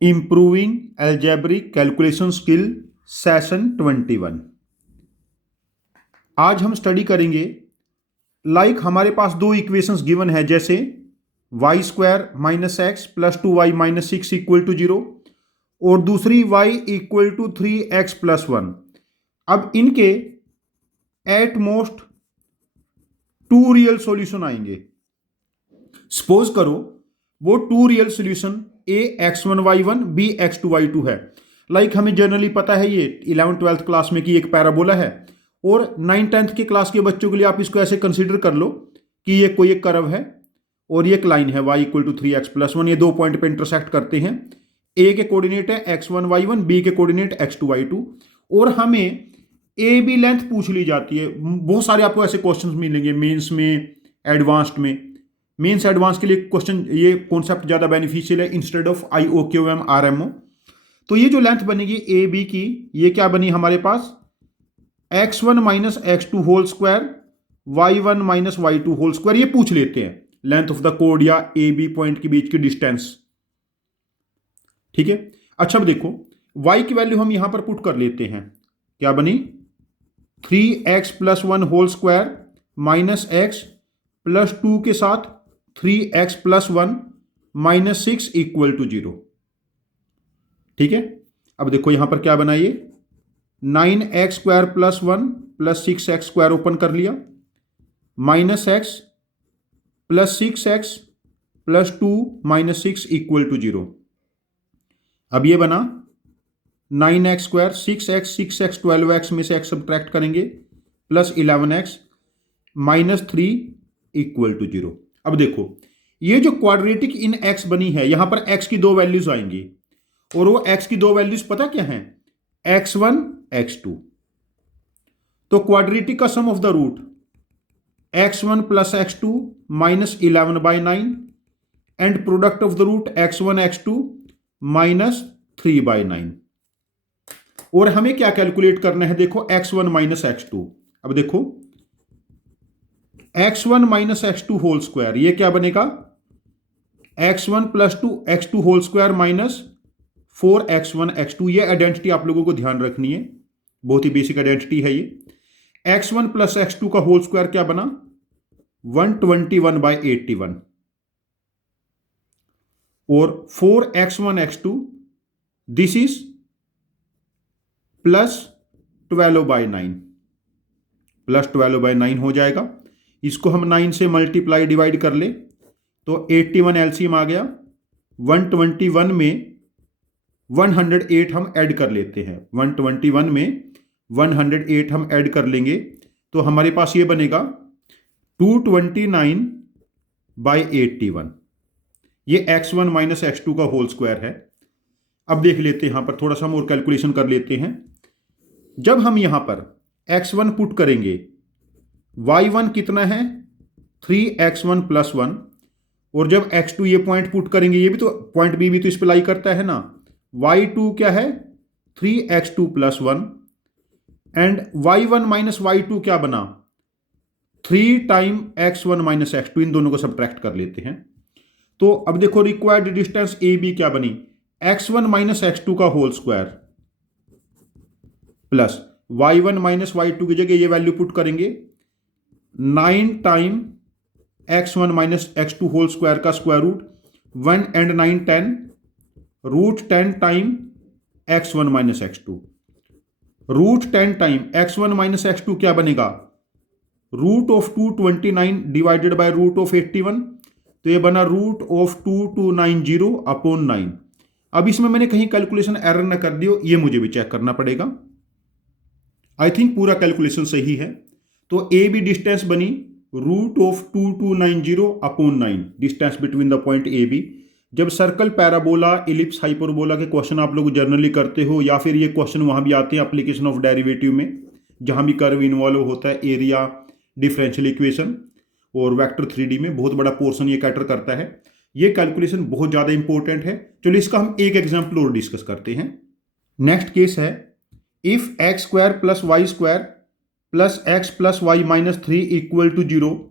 Improving algebraic calculation skill session 21। आज हम study करेंगे हमारे पास दो इक्वेशंस गिवन है, जैसे Y square minus X plus 2y minus 6 equal to 0 और दूसरी y equal to 3x plus 1। अब इनके at most two real solution आएंगे। सपोज करो वो two real solution a x1y1 b x2y2 है। हमें जनरली पता है ये 11th-12th क्लास में कि एक पैराबोला है, और 9th-10th के क्लास के बच्चों के लिए आप इसको ऐसे कंसीडर कर लो कि ये कोई एक कर्व है और ये एक लाइन है y equal to 3x plus 1। ये दो पॉइंट पे इंटरसेक्ट करते हैं। a के कोऑर्डिनेट है x1y1, b के कोऑर्डिनेट x2y2, और हमें ए बी लेंथ पूछ ली जाती है। बहुत सारे आपको ऐसे क्वेश्चंस मिलेंगे मेंस में, एडवांस्ड में। मेंस एडवांस के लिए क्वेश्चन, ये कॉन्सेप्ट ज़्यादा बेनिफिशियल है इंस्टेड ऑफ IOQM RMO। तो ये जो लेंथ बनेगी ए बी की, ये क्या बनी हमारे पास x1 minus x2 whole square y1 minus y2 whole square. ये पूछ लेते हैं लेंथ ऑफ द कोड या ए बी पॉइंट के बीच की डिस्टेंस। ठीक है। अच्छा, अब देखो y की वैल्यू हम यहां पर पुट कर लेते हैं। क्या बनी 3x plus 1 whole square minus x plus 2 के साथ 3x plus 1 minus 6 equal to 0। ठीक है। अब देखो यहां पर क्या बनाइए, 9x square plus 1 plus 6x square open कर लिया, minus x plus 6x plus 2 minus 6 equal to 0। अब ये बना 9x स्क्वायर, 6x 12x में से x सब्ट्रैक्ट करेंगे, plus 11x minus 3 equal to 0। अब देखो ये जो क्वाड्रेटिक इन x बनी है, यहां पर x की दो वैल्यूज आएंगी, और वो x की दो वैल्यूज पता क्या है, x1 x2। तो क्वाड्रेटिक का sum of the root x1 plus x2 minus 11/9 and product of the root x1 x2 minus 3/9। और हमें क्या कैलकुलेट करना है, देखो x1 माइनस x2। अब देखो x1 minus x2 whole square, ये क्या बनेगा x1 plus 2 x2 whole square minus 4x1 x2। ये आइडेंटिटी आप लोगों को ध्यान रखनी है, बहुत ही बेसिक आइडेंटिटी है ये। x1 प्लस x2 का होल स्क्वायर क्या बना 121/81, और 4x1 x2 this is plus 12/9, plus 12/9 हो जाएगा। इसको हम 9 से मल्टीप्लाई डिवाइड कर ले तो 81 एलसीएम आ गया। 121 में 108 हम ऐड कर लेते हैं, 121 में 108 हम ऐड कर लेंगे तो हमारे पास ये बनेगा 229/81। ये x1 माइनस x2 का होल स्क्वायर है। अब देख लेते हैं, यहां पर थोड़ा सा हम और कैलकुलेशन कर लेते हैं। जब हम यहां पर x1 पुट करेंगे, y1 कितना है 3x1 प्लस 1, और जब x2 ये पॉइंट पुट करेंगे, ये भी तो पॉइंट बी भी तो इस पर लाई करता है ना, y2 क्या है 3x2 plus 1, and y1 minus y2 क्या बना 3 टाइम x1 माइनस x2। इन दोनों को सब्ट्रैक्ट कर लेते हैं। तो अब देखो रिक्वायर्ड डिस्टेंस ए बी क्या बनी x1 माइनस x2 का whole square plus y1 minus y2 की जगह ये वैल्यू पुट करेंगे 9 time x1 minus x2 whole square का square root, 1 and 9 10, root 10 time x1 minus x2। Root 10 time x1 minus x2 क्या बनेगा root of 229 divided by root of 81, तो ये बना रूट ऑफ 2290 अपॉन 9। अब इसमें मैंने कहीं कैलकुलेशन एरर ना कर दियो, ये मुझे भी चेक करना पड़ेगा। आई थिंक पूरा कैलकुलेशन सही है। तो ए बी डिस्टेंस बनी root of 2290 upon 9, distance between the point A B. जब सर्कल, पैराबोला, इलिप्स, हाइपरबोला के क्वेश्चन आप लोग जनरली करते हो, या फिर ये क्वेश्चन वहां भी आते हैं एप्लीकेशन ऑफ डेरिवेटिव में, जहां भी कर्व इन्वॉल्व होता है, एरिया, डिफरेंशियल इक्वेशन और वेक्टर 3D में बहुत बड़ा पोर्शन ये कैटर करता है। ये कैलकुलेशन बहुत ज़्यादा इंपॉर्टेंट है। चलो इसका हम एक एग्जाम्पल और डिस्कस करते हैं। नेक्स्ट केस है, if x square plus y square plus x plus y minus 3 equal to 0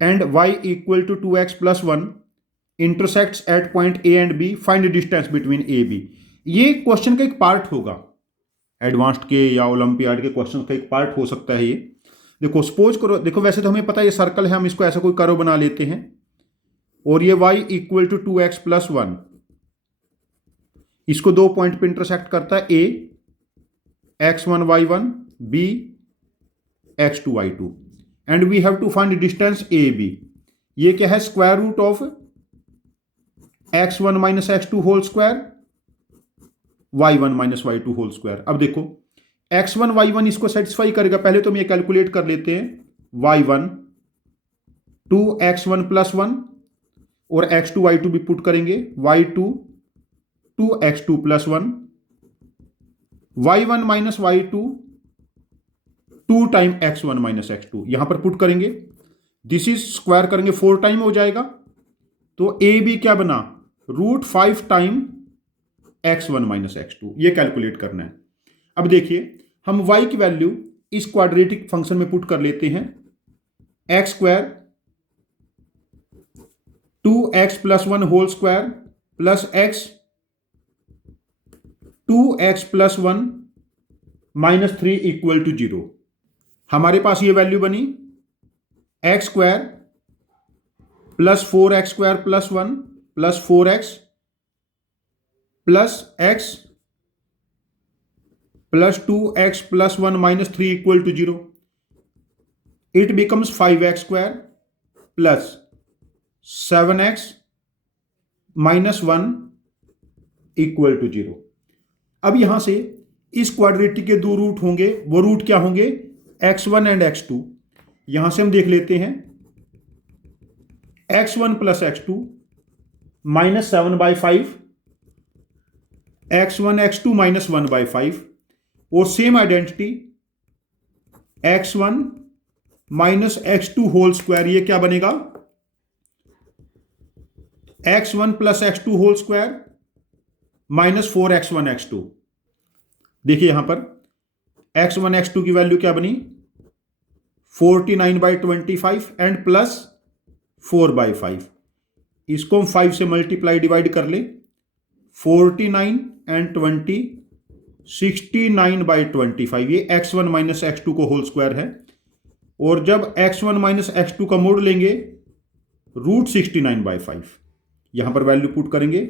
and y equal to 2x plus 1 intersects at point A and B, find distance between A B. ये question का एक part होगा, advanced के या olympiad के question का एक part हो सकता है ये। देखो सपोज करो, देखो वैसे तो हमें पता है ये सर्कल है, हम इसको ऐसा कोई कर्व बना लेते हैं और ये y equal to 2x plus 1, इसको 2 पॉइंट पे इंटरसेक्ट करता है, a x1 y1, b x2 y2, and we have to find distance A B. ये क्या है, square root of x1 minus x2 whole square, y1 minus y2 whole square. अब देखो x1 y1 इसको satisfy करेगा, पहले तो हम ये कैलकुलेट कर लेते हैं, y1 2x1 प्लस 1 और x2 y2 भी पुट करेंगे, y2 2x2 plus 1, y1 minus y2 2 time x1 minus x2 यहां पर पुट करेंगे, दिस इज स्क्वायर करेंगे 4 टाइम हो जाएगा, तो ए बी क्या बना, √5 टाइम x1 माइनस x2, ये कैलकुलेट करना है। अब देखिए हम y की वैल्यू इस क्वाड्रेटिक फंक्शन में पुट कर लेते हैं, x square 2x plus 1 whole square plus x 2x plus 1 minus 3 equal to 0। हमारे पास ये वैल्यू बनी x square plus 4x square plus 1 plus 4x plus x plus 2x plus 1 minus 3 equal to 0। It becomes 5x square plus 7x minus 1 equal to 0। अब यहां से इस quadratic के दो रूट होंगे, वो रूट क्या होंगे, x1 एंड x2। यहां से हम देख लेते हैं x1 plus x2 minus 7/5, x1 x2 minus 1/5, और same identity x1 minus x2 whole square, ये क्या बनेगा, x1 plus x2 whole square minus 4x1 x2। देखिए यहां पर x1 x2 की वैल्यू क्या बनी, 49/25 एंड प्लस 4/5। इसको हम 5 से मल्टीप्लाई डिवाइड कर ले, 49 एंड 20 69/25, ये x1 माइनस x2 को होल स्क्वायर है, और जब x1 माइनस x2 का मोड लेंगे √69/5, यहां पर वैल्यू पुट करेंगे,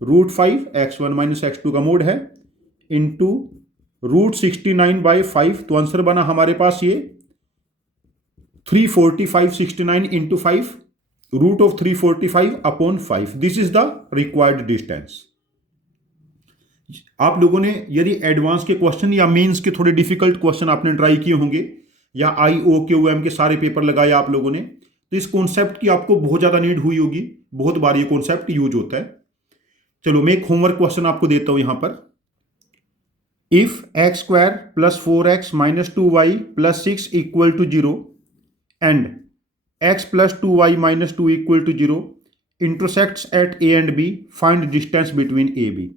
√5 x1 माइनस x2 का मोड है इंटू √69/5, तो आंसर बना हमारे पास ये 345/69 into 5, root of 345 upon 5, this is the required distance. आप लोगों ने यदि एडवांस के क्वेश्चन या मेंस के थोड़े डिफिकल्ट क्वेश्चन आपने ट्राई किए होंगे, या IOQM के सारे पेपर लगाए आप लोगों ने, तो इस कॉन्सेप्ट की आपको बहुत ज़्यादा नीड हुई होगी, बहुत बार ये कॉन्सेप्ट यूज होता है। चलो मैं एक होमवर्क क्वेश्चन आपको देता हूं यहां पर, if x square plus 4x minus 2y plus 6 equal to 0 and x plus 2y minus 2 equal to 0 intersects at a and b, find distance between a b।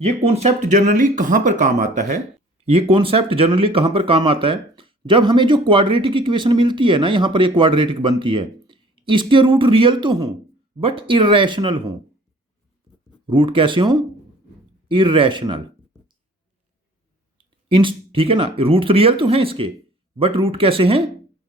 ये कॉन्सेप्ट जनरली कहां पर काम आता है, ये कॉन्सेप्ट जनरली कहां पर काम आता है, जब हमें जो क्वाड्रेटिक इक्वेशन मिलती है ना, यहां पर एक क्वाड्रेटिक बनती है, इसके रूट रियल तो हों बट इर्रेशनल हों। रूट कैसे हों, इर्रेशनल, ठीक है ना, रूट रियल तो हैं इसके बट रूट कैसे हैं,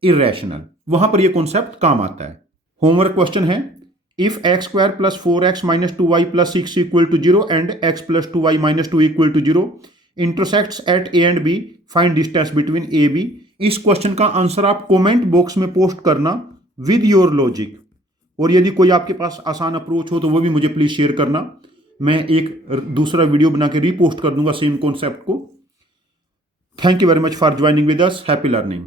इर्रेशनल, वहां पर यह कॉन्सेप्ट काम आता है। होमवर्क क्वेश्चन है, if x square plus 4x minus 2y plus 6 equal to 0 and x plus 2y minus 2 equal to 0 intersects at a and b, find distance between a b। इस question का answer आप comment box में post करना with your logic, और यदि कोई आपके पास आसान अप्रोच हो तो वो भी मुझे प्लीज शेयर करना, मैं एक दूसरा वीडियो बना के रीपोस्ट कर दूंगा सेम कॉन्सेप्ट को। Thank you very much for joining with us, happy learning.